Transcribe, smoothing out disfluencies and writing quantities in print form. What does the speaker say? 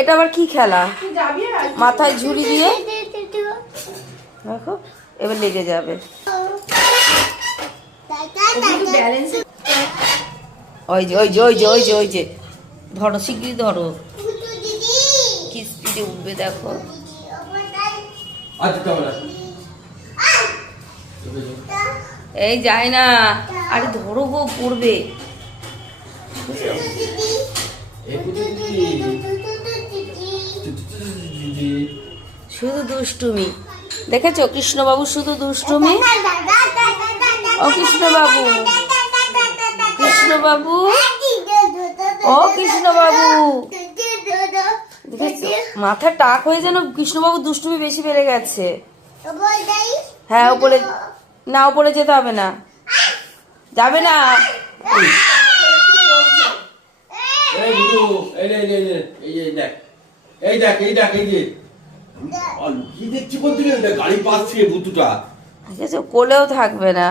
এটা আবার কি খেলা? মাথায় ঝুড়ি দিয়ে দেখো, এবার লেগে যাবে। ওই যে ওই যে ওই যে ওই যে ওই যে ধরো, শিগগিরই ধরো, কি স্পিডে উঠবে দেখো। এই যায় না, আরে ধরো গো, পড়বে। শুধু দুষ্টুমি, দেখেছো কৃষ্ণবাবু শুধু দুষ্টুমি। ও কৃষ্ণবাবু, কৃষ্ণবাবু, ও কৃষ্ণবাবু, মাথা টাক হয়ে যেন কৃষ্ণবাবু দুষ্টুমি বেশি বেড়ে গেছে। হ্যাঁ ওপরে, না ওপরে যেতে হবে না, যাবে না। কি দেখছি বলতে গাড়ি পাচ্ছে বুতুটা, কোলেও থাকবে না।